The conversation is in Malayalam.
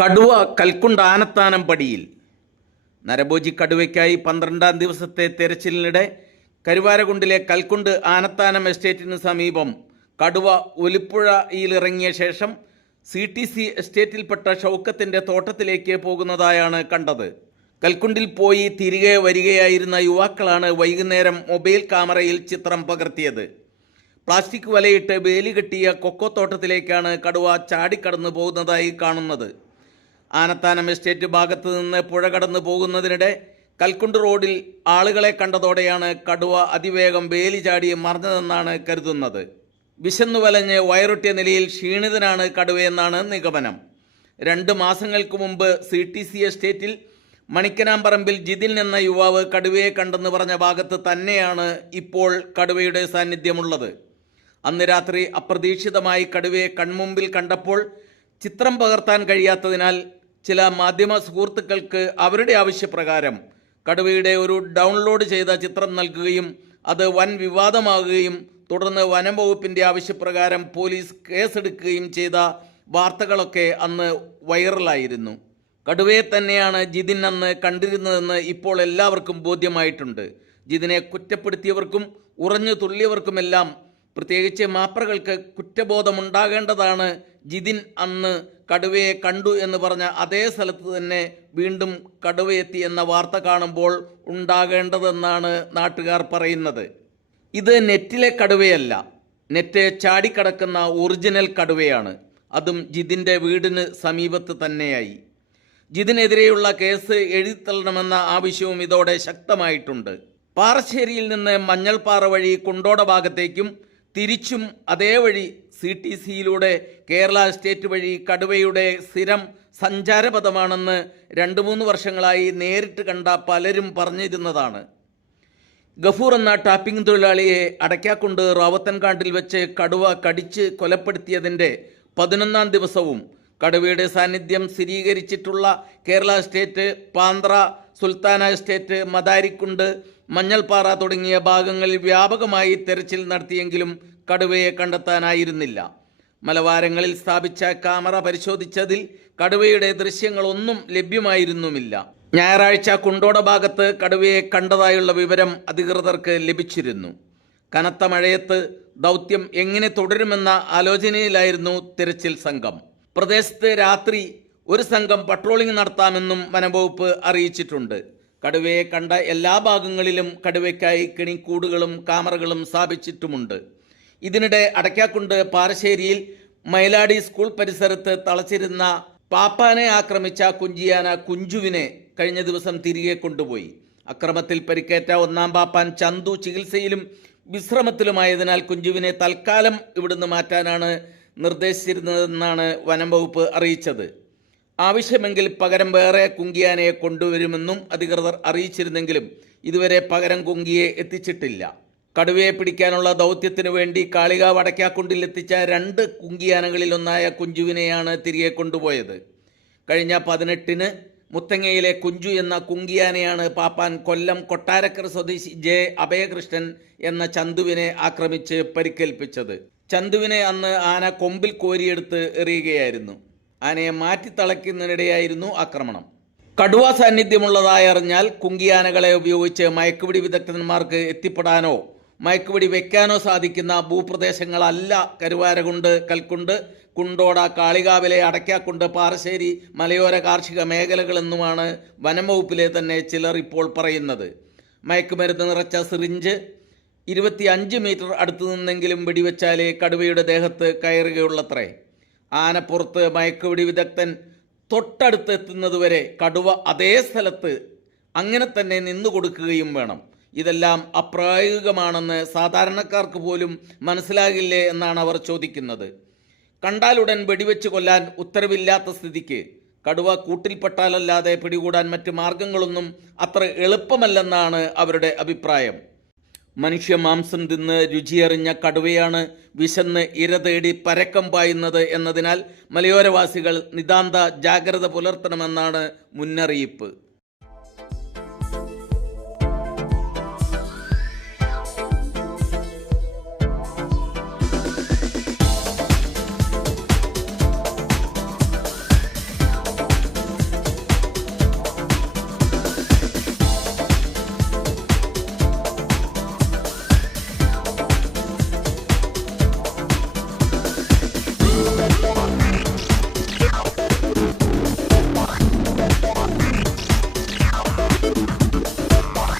കടുവ കൽക്കുണ്ട് ആനത്താനം പടിയിൽ. നരഭോജി കടുവയ്ക്കായി 12-ാം ദിവസത്തെ തെരച്ചിലിനിടെ കരുവാരകുണ്ടിലെ കൽക്കുണ്ട് ആനത്താനം എസ്റ്റേറ്റിന് സമീപം കടുവ ഒലിപ്പുഴയിലിറങ്ങിയ ശേഷം CTC എസ്റ്റേറ്റിൽപ്പെട്ട ഷൗക്കത്തിൻ്റെ തോട്ടത്തിലേക്ക് പോകുന്നതായാണ് കണ്ടത്. കൽക്കുണ്ടിൽ പോയി തിരികെ വരികയായിരുന്ന യുവാക്കളാണ് വൈകുന്നേരം മൊബൈൽ ക്യാമറയിൽ ചിത്രം പകർത്തിയത്. പ്ലാസ്റ്റിക് വലയിട്ട് വേലി കെട്ടിയ കൊക്കോത്തോട്ടത്തിലേക്കാണ് കടുവ ചാടിക്കടന്നു പോകുന്നതായി കാണുന്നത്. ആനത്താനം എസ്റ്റേറ്റ് ഭാഗത്ത് നിന്ന് പുഴ കടന്നു പോകുന്നതിനിടെ കൽക്കുണ്ട് റോഡിൽ ആളുകളെ കണ്ടതോടെയാണ് കടുവ അതിവേഗം വേലി ചാടി മറിഞ്ഞതെന്നാണ് കരുതുന്നത്. വിശന്നു വലഞ്ഞ് വയറൊട്ടിയ നിലയിൽ ക്ഷീണിതനാണ് കടുവയെന്നാണ് നിഗമനം. 2 മാസങ്ങൾക്ക് മുമ്പ് CTC എസ്റ്റേറ്റിൽ മണിക്കനാമ്പറമ്പിൽ ജിതിൻ എന്ന യുവാവ് കടുവയെ കണ്ടെന്ന് പറഞ്ഞ ഭാഗത്ത് തന്നെയാണ് ഇപ്പോൾ കടുവയുടെ സാന്നിധ്യമുള്ളത്. അന്ന് രാത്രി അപ്രതീക്ഷിതമായി കടുവയെ കൺമുമ്പിൽ കണ്ടപ്പോൾ ചിത്രം പകർത്താൻ കഴിയാത്തതിനാൽ ചില മാധ്യമ സുഹൃത്തുക്കൾക്ക് അവരുടെ ആവശ്യപ്രകാരം കടുവയുടെ ഒരു ഡൗൺലോഡ് ചെയ്ത ചിത്രം നൽകുകയും അത് വൻ വിവാദമാകുകയും തുടർന്ന് വനം വകുപ്പിൻ്റെ ആവശ്യപ്രകാരം പോലീസ് കേസെടുക്കുകയും ചെയ്ത വാർത്തകളൊക്കെ അന്ന് വൈറലായിരുന്നു. കടുവയെ തന്നെയാണ് ജിതിൻ അന്ന് കണ്ടിരുന്നതെന്ന് ഇപ്പോൾ എല്ലാവർക്കും ബോധ്യമായിട്ടുണ്ട്. ജിതിനെ കുറ്റപ്പെടുത്തിയവർക്കും ഉറഞ്ഞു തുള്ളിയവർക്കുമെല്ലാം, പ്രത്യേകിച്ച് മാപ്രകൾക്ക് കുറ്റബോധമുണ്ടാകേണ്ടതാണ്. ജിതിൻ അന്ന് കടുവയെ കണ്ടു എന്ന് പറഞ്ഞ അതേ സ്ഥലത്ത് തന്നെ വീണ്ടും കടുവയെത്തി എന്ന വാർത്ത കാണുമ്പോൾ ഉണ്ടാകേണ്ടതെന്നാണ് നാട്ടുകാർ പറയുന്നത്. ഇത് നെറ്റിലെ കടുവയല്ല, നെറ്റ് ചാടിക്കടക്കുന്ന ഒറിജിനൽ കടുവയാണ്. അതും ജിതിൻ്റെ വീടിന് സമീപത്ത് തന്നെയായി. ജിതിനെതിരെയുള്ള കേസ് എഴുതിത്തള്ളണമെന്ന ആവശ്യവും ഇതോടെ ശക്തമായിട്ടുണ്ട്. പാറശ്ശേരിയിൽ നിന്ന് മഞ്ഞൾപ്പാറ വഴി കുണ്ടോട ഭാഗത്തേക്കും തിരിച്ചും അതേ വഴി CTCയിലൂടെ കേരള എസ്റ്റേറ്റ് വഴി കടുവയുടെ സ്ഥിരം സഞ്ചാരപഥമാണെന്ന് 2-3 വർഷങ്ങളായി നേരിട്ട് കണ്ട പലരും പറഞ്ഞിരുന്നതാണ്. ഗഫൂർ എന്ന ടാപ്പിംഗ് തൊഴിലാളിയെ അടയ്ക്കാക്കുണ്ട് റാവത്തൻകാണ്ടിൽ വെച്ച് കടുവ കടിച്ച് കൊലപ്പെടുത്തിയതിൻ്റെ 11-ാം ദിവസവും കടുവയുടെ സാന്നിധ്യം സ്ഥിരീകരിച്ചിട്ടുള്ള കേരള എസ്റ്റേറ്റ്, പാന്ത്ര, സുൽത്താന എസ്റ്റേറ്റ്, മദാരിക്കുണ്ട്, മഞ്ഞൾപ്പാറ തുടങ്ങിയ ഭാഗങ്ങളിൽ വ്യാപകമായി തെരച്ചിൽ നടത്തിയെങ്കിലും കടുവയെ കണ്ടെത്താനായിരുന്നില്ല. മലവാരങ്ങളിൽ സ്ഥാപിച്ച ക്യാമറ പരിശോധിച്ചതിൽ കടുവയുടെ ദൃശ്യങ്ങളൊന്നും ലഭ്യമായിരുന്നുമില്ല. ഞായറാഴ്ച കുണ്ടോട ഭാഗത്ത് കടുവയെ കണ്ടതായുള്ള വിവരം അധികൃതർക്ക് ലഭിച്ചിരുന്നു. കനത്ത മഴയത്ത് ദൗത്യം എങ്ങനെ തുടരുമെന്ന ആലോചനയിലായിരുന്നു തിരച്ചിൽ സംഘം. പ്രദേശത്ത് രാത്രി ഒരു സംഘം പട്രോളിംഗ് നടത്താമെന്നും വനംവകുപ്പ് അറിയിച്ചിട്ടുണ്ട്. കടുവയെ കണ്ട എല്ലാ ഭാഗങ്ങളിലും കടുവയ്ക്കായി കെണിക്കൂടുകളും ക്യാമറകളും സ്ഥാപിച്ചിട്ടുമുണ്ട്. ഇതിനിടെ അടയ്ക്കാക്കുണ്ട് പാറശ്ശേരിയിൽ മൈലാടി സ്കൂൾ പരിസരത്ത് തളച്ചിരുന്ന പാപ്പാനെ ആക്രമിച്ച കുഞ്ചിയാന കുഞ്ചുവിനെ കഴിഞ്ഞ ദിവസം തിരികെ കൊണ്ടുപോയി. അക്രമത്തിൽ പരിക്കേറ്റ 1-ാം പാപ്പാൻ ചന്തു ചികിത്സയിലും വിശ്രമത്തിലുമായതിനാൽ കുഞ്ചുവിനെ തൽക്കാലം ഇവിടുന്ന് മാറ്റാനാണ് നിർദ്ദേശിച്ചിരുന്നതെന്നാണ് വനം വകുപ്പ് അറിയിച്ചത്. ആവശ്യമെങ്കിൽ പകരം വേറെ കുങ്കിയാനയെ കൊണ്ടുവരുമെന്നും അധികൃതർ അറിയിച്ചിരുന്നെങ്കിലും ഇതുവരെ പകരം കുങ്കിയെ എത്തിച്ചിട്ടില്ല. കടുവയെ പിടിക്കാനുള്ള ദൗത്യത്തിനു വേണ്ടി കാളികാവ് അടയ്ക്കാക്കുണ്ടിൽ എത്തിച്ച 2 കുങ്കിയാനകളിലൊന്നായ കുഞ്ചുവിനെയാണ് തിരികെ കൊണ്ടുപോയത്. കഴിഞ്ഞ 18-ന് മുത്തങ്ങയിലെ കുഞ്ചു എന്ന കുങ്കിയാനയാണ് പാപ്പാൻ കൊല്ലം കൊട്ടാരക്കര സ്വദേശി J. അഭയകൃഷ്ണൻ എന്ന ചന്തുവിനെ ആക്രമിച്ച് പരിക്കേൽപ്പിച്ചത്. ചന്തുവിനെ അന്ന് ആന കൊമ്പിൽ കോരിയെടുത്ത് എറിയുകയായിരുന്നു. ആനയെ മാറ്റിത്തളയ്ക്കുന്നതിനിടെയായിരുന്നു ആക്രമണം. കടുവ സാന്നിധ്യമുള്ളതായി അറിഞ്ഞാൽ കുങ്കിയാനകളെ ഉപയോഗിച്ച് മയക്കുപിടി വിദഗ്ധന്മാർക്ക് എത്തിപ്പെടാനോ മയക്കുപിടി വെക്കാനോ സാധിക്കുന്ന ഭൂപ്രദേശങ്ങളല്ല കരുവാരകുണ്ട്, കൽക്കുണ്ട്, കുണ്ടോട, കാളികാവിലെ അടയ്ക്കാക്കുണ്ട്, പാറശ്ശേരി മലയോര കാർഷിക മേഖലകളെന്നുമാണ് വനം വകുപ്പിലെ തന്നെ ചിലർ ഇപ്പോൾ പറയുന്നത്. മയക്കുമരുന്ന് നിറച്ച സിറിഞ്ച് 25 മീറ്റർ അടുത്തു നിന്നെങ്കിലും വെടിവെച്ചാലേ കടുവയുടെ ദേഹത്ത് കയറുകയുള്ളത്രേ. ആനപ്പുറത്ത് മയക്കുപിടി വിദഗ്ധൻ തൊട്ടടുത്ത് എത്തുന്നതുവരെ കടുവ അതേ സ്ഥലത്ത് അങ്ങനെ തന്നെ നിന്നുകൊടുക്കുകയും വേണം. ഇതെല്ലാം അപ്രായോഗികമാണെന്ന് സാധാരണക്കാർക്ക് പോലും മനസ്സിലാകില്ലേ എന്നാണ് അവർ ചോദിക്കുന്നത്. കണ്ടാലുടൻ വെടിവെച്ച് കൊല്ലാൻ ഉത്തരവില്ലാത്ത സ്ഥിതിക്ക് കടുവ കൂട്ടിൽപ്പെട്ടാലല്ലാതെ പിടികൂടാൻ മറ്റ് മാർഗങ്ങളൊന്നും അത്ര എളുപ്പമല്ലെന്നാണ് അവരുടെ അഭിപ്രായം. മനുഷ്യ മാംസം തിന്ന് രുചിയറിഞ്ഞ കടുവയാണ് വിശന്ന് ഇര തേടി പരക്കം പായുന്നത് എന്നതിനാൽ മലയോരവാസികൾ നിതാന്ത ജാഗ്രത പുലർത്തണമെന്നാണ് മുന്നറിയിപ്പ്.